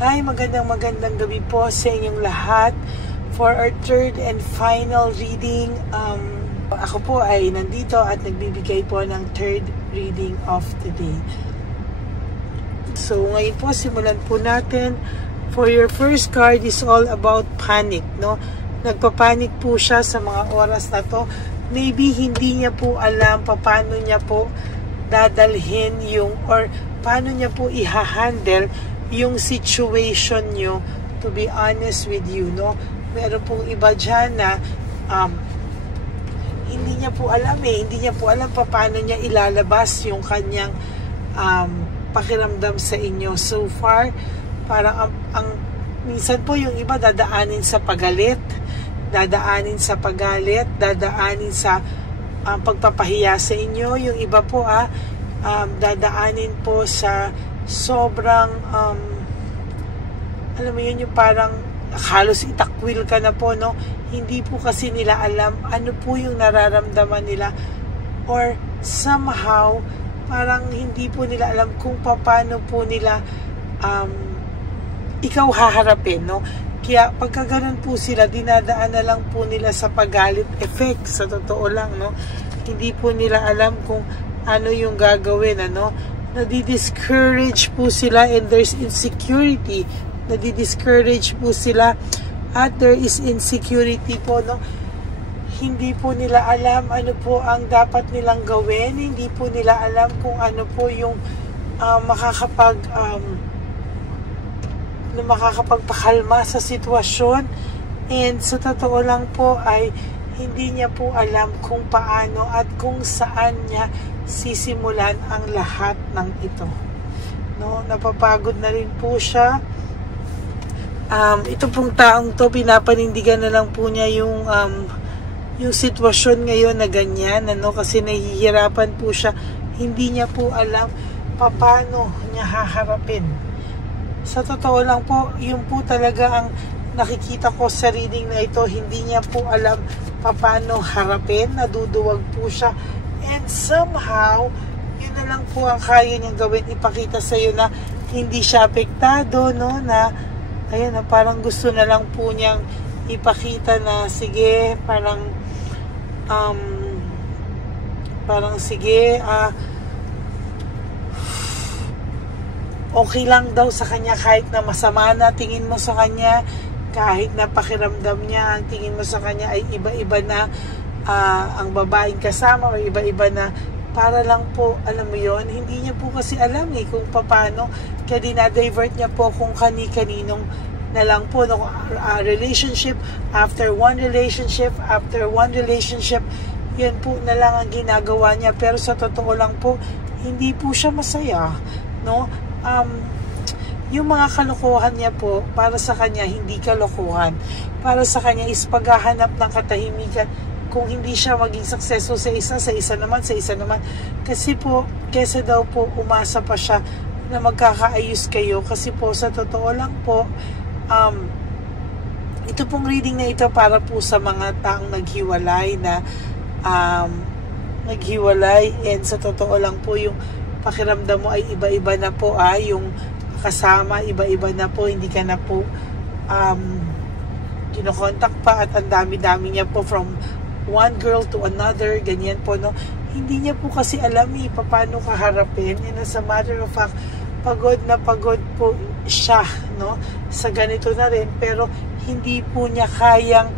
Hi, magandang gabi po sa inyong lahat for our third and final reading. Ako po ay nandito at nagbibigay po ng third reading of the day. So ngayon po, simulan po natin. For your first card is all about panic, no? Nagpapanik po siya sa mga oras na to. Maybe hindi niya po alam paano niya po dadalhin yung or paano niya po i-handle yung situation nyo, to be honest with you, no? Meron pong iba dyan na hindi niya po alam hindi niya po alam paano niya ilalabas yung kanyang pakiramdam sa inyo. So far, parang ang minsan po yung iba dadaanin sa pagalit, dadaanin sa pagalit, dadaanin sa pagpapahiya sa inyo. Yung iba po dadaanin po sa sobrang alam mo yun, yung parang halos itakwil ka na po, no? Hindi po kasi nila alam ano po yung nararamdaman nila, or somehow parang hindi po nila alam kung paano po nila ikaw haharapin, no? Kaya pagka ganun po sila, dinadaan na lang po nila sa pagalit effect, sa totoo lang, no? Hindi po nila alam kung ano yung gagawin, ano? Nadi-discourage po sila, and there's insecurity. Nadi-discourage po sila at there is insecurity po, no? Hindi po nila alam ano po ang dapat nilang gawin. Hindi po nila alam kung ano po yung makakapagpakalma sa sitwasyon. And sa totoo lang po ay hindi niya po alam kung paano at kung saan niya sisimulan ang lahat ng ito, no? Napapagod na rin po siya. Ito pong taong to, pinapanindigan na lang po niya yung sitwasyon ngayon na ganyan, ano? Kasi nahihirapan po siya. Hindi niya po alam paano niya haharapin. Sa totoo lang po, yun po talaga ang nakikita ko sa reading na ito. Hindi niya po alam paano harapin. Naduduwag po siya. And somehow, yun na lang po ang kaya niyang gawin. Ipakita sa iyo na hindi siya apektado, no? Na, ayan, na parang gusto na lang po niyang ipakita na, sige, parang sige, okay lang daw sa kanya kahit na masama na tingin mo sa kanya, kahit na pakiramdam niya, ang tingin mo sa kanya ay iba-iba na ang babaeng kasama, o iba-iba na, para lang po, alam mo yon, hindi niya po kasi alam kung paano, kaya dinadivert niya po kung kani-kaninong na lang po, no? Relationship after one relationship after one relationship, yan po na lang ang ginagawa niya. Pero sa totoo lang po, hindi po siya masaya, no? Yung mga kalokohan niya po, para sa kanya hindi kalokohan, para sa kanya is paghahanap ng katahimikan. Kung hindi siya maging successful sa isa naman, kasi po, kesa daw po umasa pa siya na magkakaayos kayo. Kasi po, sa totoo lang po, ito pong reading na ito para po sa mga taong naghiwalay na and sa totoo lang po, yung pakiramdam mo ay iba-iba na po, yung kasama, iba-iba na po, hindi ka na po kinokontak pa, at ang dami-dami niya po from one girl to another, ganyan po, no? Hindi niya po kasi alam paano kaharapin, and as a matter of fact, pagod na pagod po siya, no? Sa ganito na rin, pero hindi po niya kayang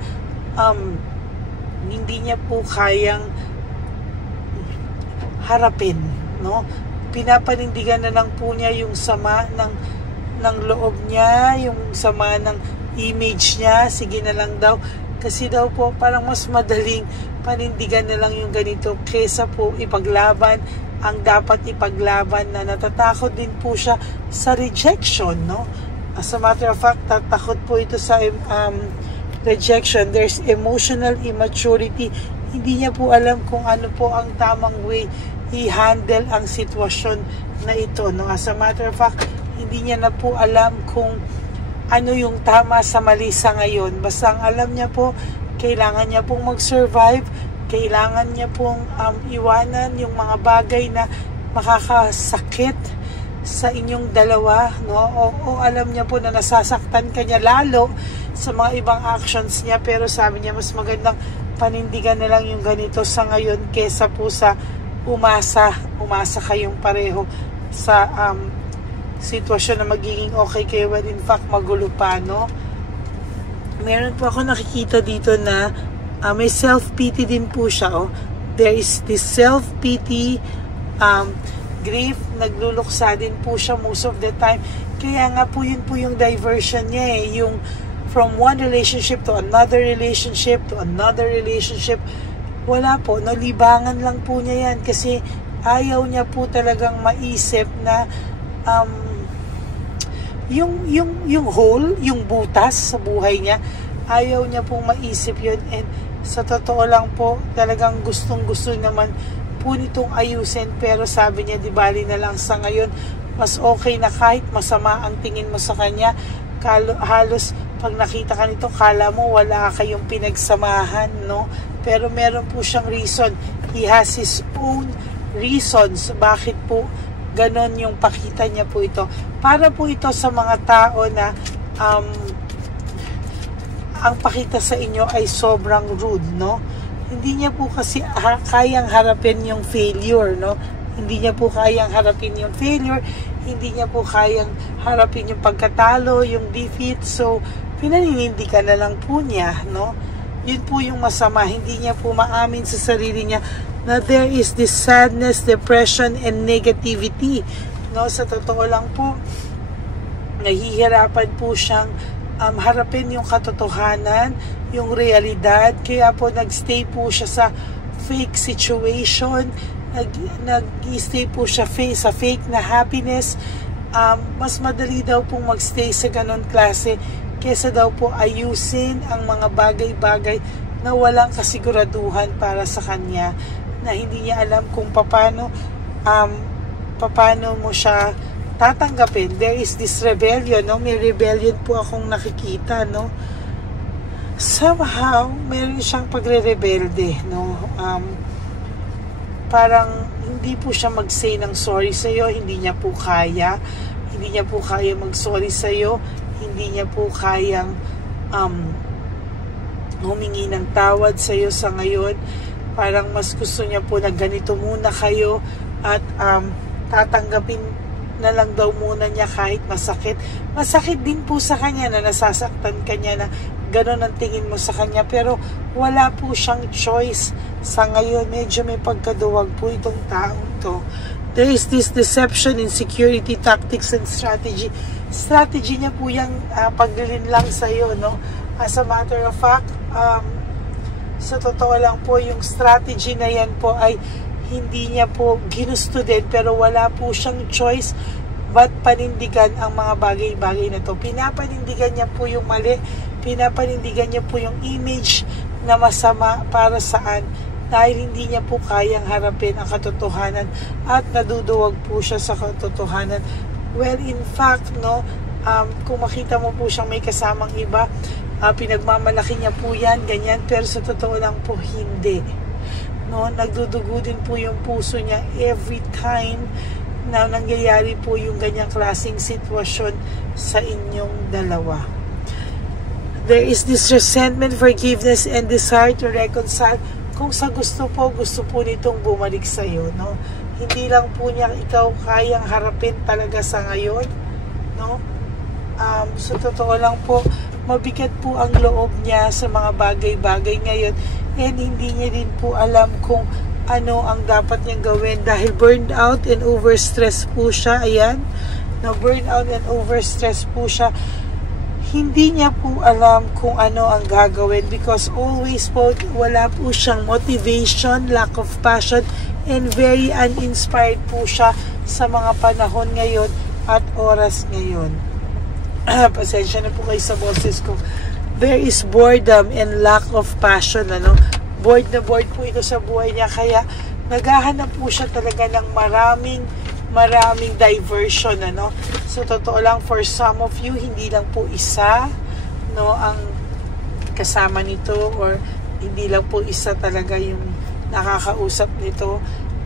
harapin, no? Pinapanindigan na lang po niya yung sama ng loob niya, yung sama ng image niya. Sige na lang daw, kasi daw po parang mas madaling panindigan na lang yung ganito kesa po ipaglaban ang dapat ipaglaban, na natatakot din po siya sa rejection, no? As a matter of fact, tatakot po ito sa rejection. There's emotional immaturity. Hindi niya po alam kung ano po ang tamang way i-handle ang sitwasyon na ito, no? As a matter of fact, hindi niya na po alam kung ano yung tama sa mali sa ngayon. Basta ang alam niya po, kailangan niya pong mag-survive, kailangan niya pong iwanan yung mga bagay na makakasakit, sa inyong dalawa, no? O alam niya po na nasasaktan ka niya lalo sa mga ibang actions niya, pero sabi niya mas magandang panindigan na lang yung ganito sa ngayon kesa po sa umasa kayong pareho sa sitwasyon na magiging okay kayo when in fact magulo pa, no? Meron po ako nakikita dito na may self-pity din po siya, oh. There is this self-pity, grief, nagluluksa din po siya most of the time. Kaya nga po yun po yung diversion niya yung from one relationship to another relationship to another relationship. Wala po, no, libangan lang po niya yan kasi ayaw niya po talagang maisip na yung hole, yung butas sa buhay niya, ayaw niya pong maisip yun. And sa totoo lang po, talagang gustong-gusto naman po nitong ayusin, pero sabi niya, di bali na lang sa ngayon, mas okay na kahit masama ang tingin mo sa kanya, halos pag nakita ka nito, kala mo wala kayong pinagsamahan, no? Pero meron po siyang reason. He has his own reasons bakit po ganon yung pakita niya po ito. Para po ito sa mga tao na ang pakita sa inyo ay sobrang rude, no? Hindi niya po kasi kayang harapin yung failure, no? Hindi niya po kayang harapin yung failure, hindi niya po kayang harapin yung pagkatalo, yung defeat. So, pinaninindigan na lang po niya, no? Yun po yung masama. Hindi niya po maamin sa sarili niya na there is this sadness, depression, and negativity, no? Sa totoo lang po, nahihirapan po siyang harapin yung katotohanan, yung realidad. Kaya po nagstay po siya sa fake situation, nag-stay po siya sa fake na happiness. Mas madali daw pong magstay sa ganon klase kesa daw po ayusin ang mga bagay-bagay na walang kasiguraduhan para sa kanya, na hindi niya alam kung paano mo siya tatanggapin. There is this rebellion, no? May rebellion po akong nakikita, no? Somehow, meron siyang pagre-rebelde, no? Parang hindi po siya mag-say ng sorry sa'yo, hindi niya po kaya mag-sorry sa'yo, hindi niya po kayang humingi ng tawad sa'yo sa ngayon. Parang mas gusto niya po na ganito muna kayo at tatanggapin na lang daw muna niya kahit masakit. Masakit din po sa kanya na nasasaktan kanya na gano'n ang tingin mo sa kanya, pero wala po siyang choice sa ngayon. Medyo may pagkaduwag po itong taong to. There is this deception, insecurity, tactics, and strategy. Strategy niya po yung paglilinlang sa'yo, no? As a matter of fact, sa totoo lang po, yung strategy na yan po ay hindi niya po ginusto din, pero wala po siyang choice but panindigan ang mga bagay-bagay na to. Pinapanindigan niya po yung mali, pinapanindigan niya po yung image na masama para saan, dahil hindi niya po kayang harapin ang katotohanan at naduduwag po siya sa katotohanan. Well, in fact, no, kung makita mo po siyang may kasamang iba, pinagmamalaki niya po yan, ganyan, pero sa totoo lang po hindi. No, nagdudugo din po yung puso niya every time na nangyayari po yung ganyang klaseng sitwasyon sa inyong dalawa. There is this resentment, forgiveness, and desire to reconcile. Kung sa gusto po nitong bumalik sa iyo, no? Hindi lang po niya ikaw kayang harapin talaga sa ngayon, no? Sa totoo lang po, mabigat po ang loob niya sa mga bagay-bagay ngayon, and hindi niya din po alam kung ano ang dapat niyang gawin dahil burned out and overstressed po siya. Ayan, na burned out and overstressed po siya. Hindi niya po alam kung ano ang gagawin because always po wala po siyang motivation, lack of passion, and very uninspired po siya sa mga panahon ngayon at oras ngayon. Pasensya na po kayo sa boses ko. There is boredom and lack of passion, ano? Bored na bored po ito sa buhay niya, kaya naghahanap po siya talaga ng maraming diversion, ano? So, totoo lang, for some of you, hindi lang po isa, no, ang kasama nito, or hindi lang po isa talaga yung nakakausap nito.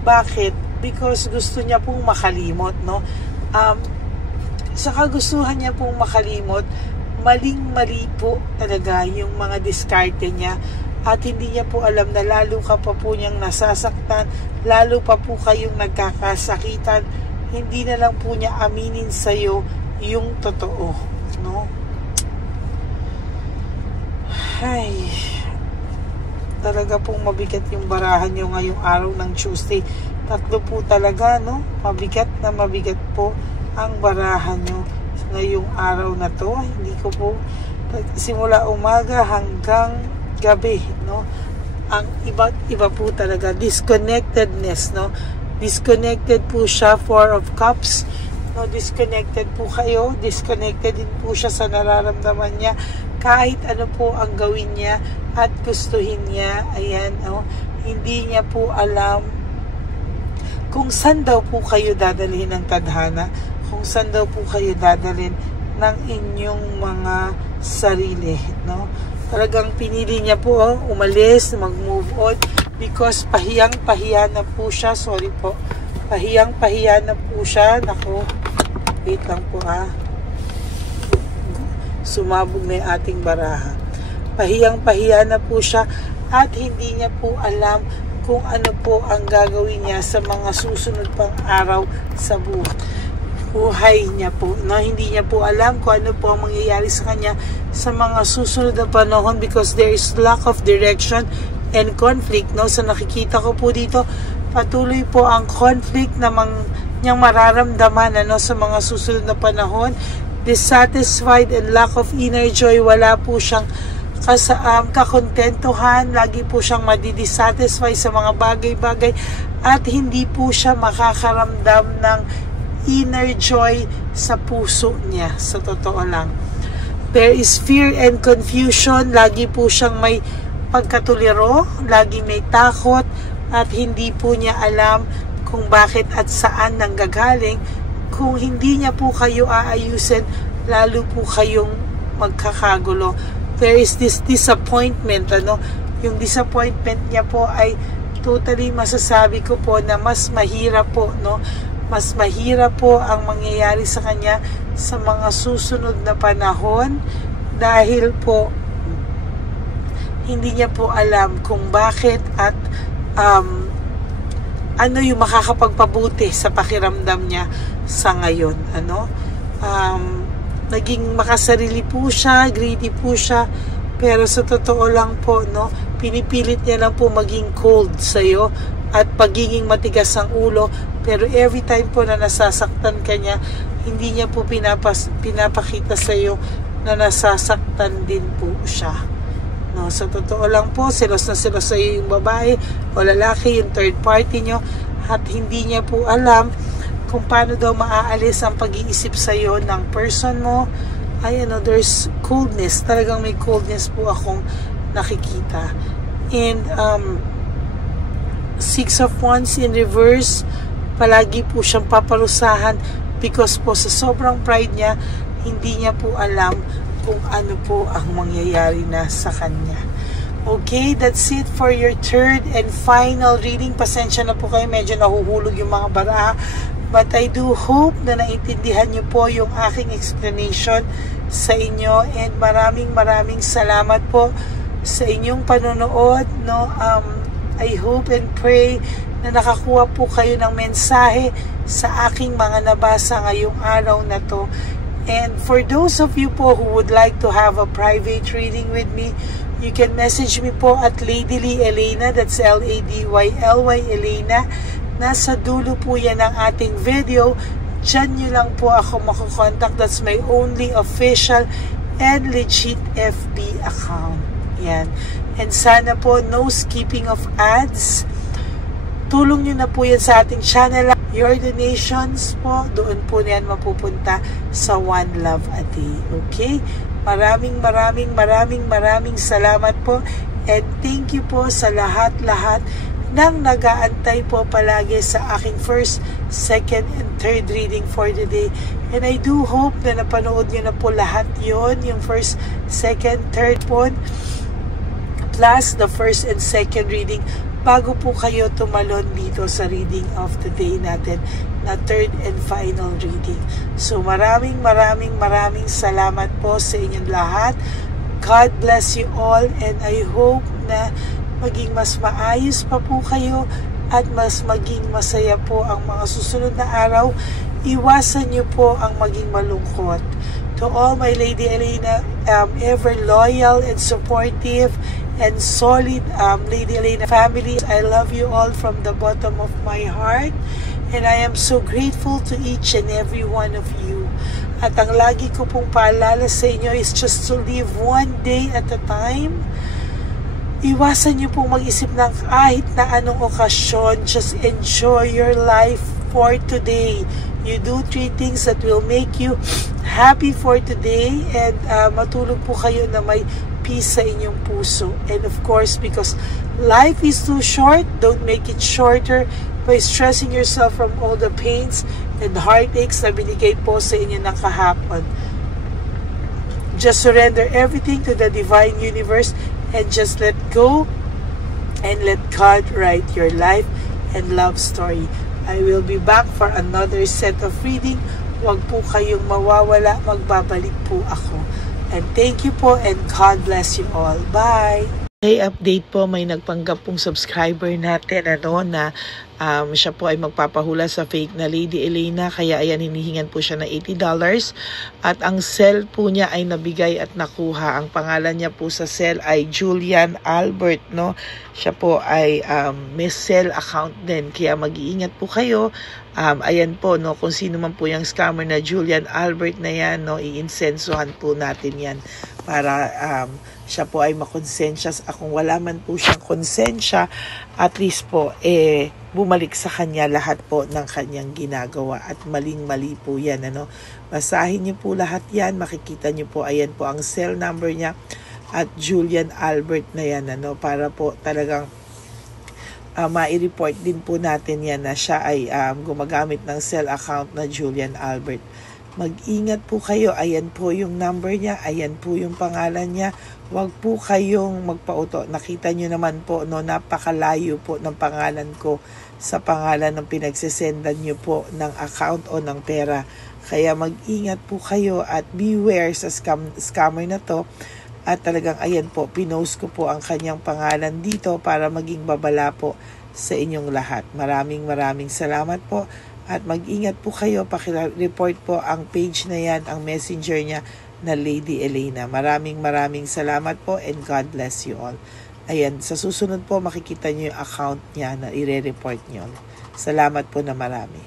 Bakit? Because gusto niya pong makalimot, no? sa kagustuhan niya pong makalimot, maling-mali po talaga yung mga diskarte niya, at hindi niya po alam na lalo ka pa po niyang nasasaktan, lalo pa po kayong nagkakasakitan, hindi na lang po niya aminin sa'yo yung totoo, no? Ay, talaga pong mabigat yung barahan nyo ngayong araw ng Tuesday. Tatlo po talaga, no? Mabigat na mabigat po ang barahan nyo ngayong araw na to. Hindi ko po simula umaga hanggang gabi, no? Ang iba po talaga, disconnectedness, no? Disconnected po siya, 4 of Cups, no? Disconnected po kayo, disconnected din po siya sa nararamdaman niya, kahit ano po ang gawin niya at gustuhin niya. Ayan, no? Hindi niya po alam kung saan daw po kayo dadalhin ng tadhana, kung saan daw po kayo dadalhin ng inyong mga sarili, no? Talagang pinili niya po umalis, mag-move on, because pahiyang-pahiya na po siya. Sorry po, pahiyang-pahiya na po siya. Naku, wait lang po sumabog na yung ating baraha. Pahiyang-pahiya na po siya, at hindi niya po alam kung ano po ang gagawin niya sa mga susunod pang araw sa buhay niya po, no? Hindi niya po alam kung ano po ang mangyayari sa kanya sa mga susunod na panahon, because there is lack of direction and conflict, no? So nakikita ko po dito, patuloy po ang conflict na niyang mararamdaman, ano, sa mga susunod na panahon. Dissatisfied and lack of inner joy. Wala po siyang kakontentuhan, lagi po siyang madi-dissatisfy sa mga bagay-bagay, at hindi po siya makakaramdam ng inner joy sa puso niya, sa totoo lang. There is fear and confusion, lagi po siyang may pagkatuliro, lagi may takot, at hindi po niya alam kung bakit at saan nanggagaling. Kung hindi niya po kayo aayusin, lalo po kayong magkakagulo. There is this disappointment, ano? Yung disappointment niya po ay totally masasabi ko po na mas mahirap po, no? Mas mahirap po ang mangyayari sa kanya sa mga susunod na panahon, dahil po hindi niya po alam kung bakit at ano yung makakapagpabuti sa pakiramdam niya sa ngayon, ano? Naging makasarili po siya, greedy po siya, pero sa totoo lang po, no, pinipilit niya lang po maging cold sa'yo at pagiging matigas ang ulo, pero every time po na nasasaktan ka niya, hindi niya po pinapakita sa'yo na nasasaktan din po siya, no? Sa totoo lang po, selos na selos sa'yo yung babae o lalaki, yung third party nyo, at hindi niya po alam kung paano daw maaalis ang pag-iisip sa'yo ng person mo. Ay, ano, there's coldness. Talagang may coldness po akong nakikita. And, 6 of Wands in reverse, palagi po siyang paparusahan, because po sa sobrang pride niya, hindi niya po alam kung ano po ang mangyayari na sa kanya. Okay, that's it for your third and final reading. Pasensya na po kayo, medyo nahuhulog yung mga baraha. But I do hope na naintindihan niyo po yung aking explanation sa inyo, and maraming salamat po sa inyong panonood, no? I hope and pray na nakakuha po kayo ng mensahe sa aking mga nabasa ngayong araw na to. And for those of you po who would like to have a private reading with me, you can message me po at Ladyly Elena, that's L-A-D-Y-L-Y Elena. Nasa dulo po yan ng ating video. Diyan nyo lang po ako makukontak. That's my only official and legit FB account. Yan. And sana po, no skipping of ads. Tulong nyo na po yan sa ating channel. Your donations po, doon po yan mapupunta sa One Love a Day. Okay? Maraming salamat po. And thank you po sa lahat-lahat nang nag-aantay po palagi sa aking first, second, and third reading for the day. And I do hope na napanood nyo na po lahat yon, yung first, second, third po, plus the first and second reading, bago po kayo tumalon dito sa reading of the day natin na third and final reading. So maraming salamat po sa inyong lahat. God bless you all, and I hope na maging mas maayos pa po kayo at mas maging masaya po ang mga susunod na araw. Iwasan niyo po ang maging malungkot. To all my Lady Elena, ever loyal and supportive and solid Lady Elena family, I love you all from the bottom of my heart, and I am so grateful to each and every one of you. At ang lagi ko pong paalala sa inyo is just to live one day at a time. Iwasan niyo pong mag-isip ng kahit na anong okasyon. Just enjoy your life for today. You do 3 things that will make you happy for today, and matulog po kayo na may peace sa inyong puso. And of course, because life is too short, don't make it shorter by stressing yourself from all the pains and heartaches na binigay po sa inyo ng kahapon. Just surrender everything to the divine universe and just let go and let God write your life and love story. I will be back for another set of reading. Huwag po kayong mawawala. Magbabalik po ako. And thank you po, and God bless you all. Bye! Hey, update po, may nagpanggap pong subscriber natin na siya po ay magpapahula sa fake na Lady Elena, kaya ayan, hinihingan po siya ng $80 at ang cell po niya ay nabigay at nakuha. Ang pangalan niya po sa cell ay Julian Albert, no? Siya po ay may cell account din, kaya mag-iingat po kayo. Ayan po, no, kung sino man po yung scammer na Julian Albert na yan, no, iinsensuhan po natin yan para siya po ay makonsensya. Kung wala man po siyang konsensya, at least po bumalik sa kanya lahat po ng kanyang ginagawa, at maling-mali po yan, ano. Basahin niyo po lahat yan, makikita niyo po, ayan po ang cell number niya at Julian Albert na yan, ano, para po talagang ma-report din po natin yan na siya ay gumagamit ng cell account na Julian Albert. Mag-ingat po kayo. Ayan po yung number niya. Ayan po yung pangalan niya. Huwag po kayong magpauto. Nakita nyo naman po, no, napakalayo po ng pangalan ko sa pangalan ng pinagsesendan nyo po ng account o ng pera. Kaya mag-ingat po kayo at beware sa scammer na to. At talagang ayan po, pinost ko po ang kanyang pangalan dito para maging babala po sa inyong lahat. Maraming salamat po. At mag-ingat po kayo, pakireport po ang page na yan, ang messenger niya na Lady Elena. Maraming salamat po, and God bless you all. Ayan, sa susunod po makikita niyo yung account niya na i-report niyo. Salamat po na marami.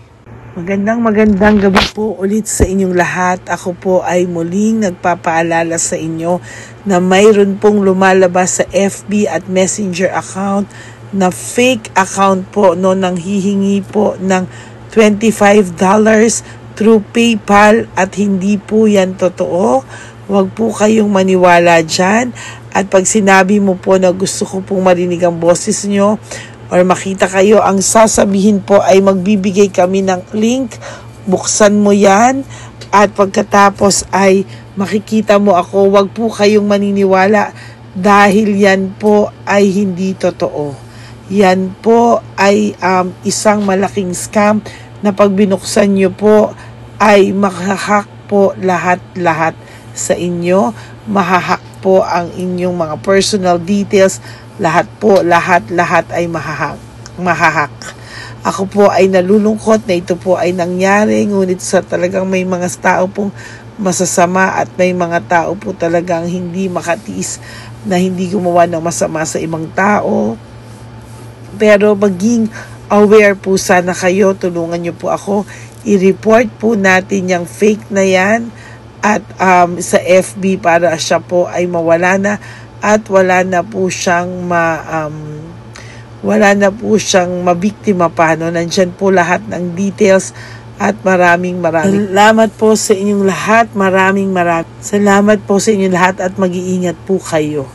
Magandang gabi po ulit sa inyong lahat. Ako po ay muling nagpapaalala sa inyo na mayroon pong lumalabas sa FB at Messenger account na fake account po, no, nang hihingi po ng $25 through PayPal, at hindi po yan totoo. Huwag po kayong maniwala dyan. At pag sinabi mo po na gusto ko pong marinig ang boses nyo or makita kayo, ang sasabihin po ay magbibigay kami ng link, buksan mo yan, at pagkatapos ay makikita mo ako. Huwag po kayong maniniwala dahil yan po ay hindi totoo. Yan po ay isang malaking scam na pag binuksan nyo po ay mahahack po lahat sa inyo. Mahahack po ang inyong mga personal details. Lahat ay mahahack. Ako po ay nalulungkot na ito po ay nangyari, ngunit sa talagang may mga tao pong masasama at may mga tao po talagang hindi makatiis na hindi gumawa ng masama sa ibang tao. Pero maging aware po sana kayo. Tulungan niyo po ako. I-report po natin yung fake na yan at sa FB para siya po ay mawala na at wala na po siyang mabiktima pa, no? Nandyan po lahat ng details at maraming salamat po sa inyong lahat. Maraming salamat po sa inyong lahat at mag-iingat po kayo.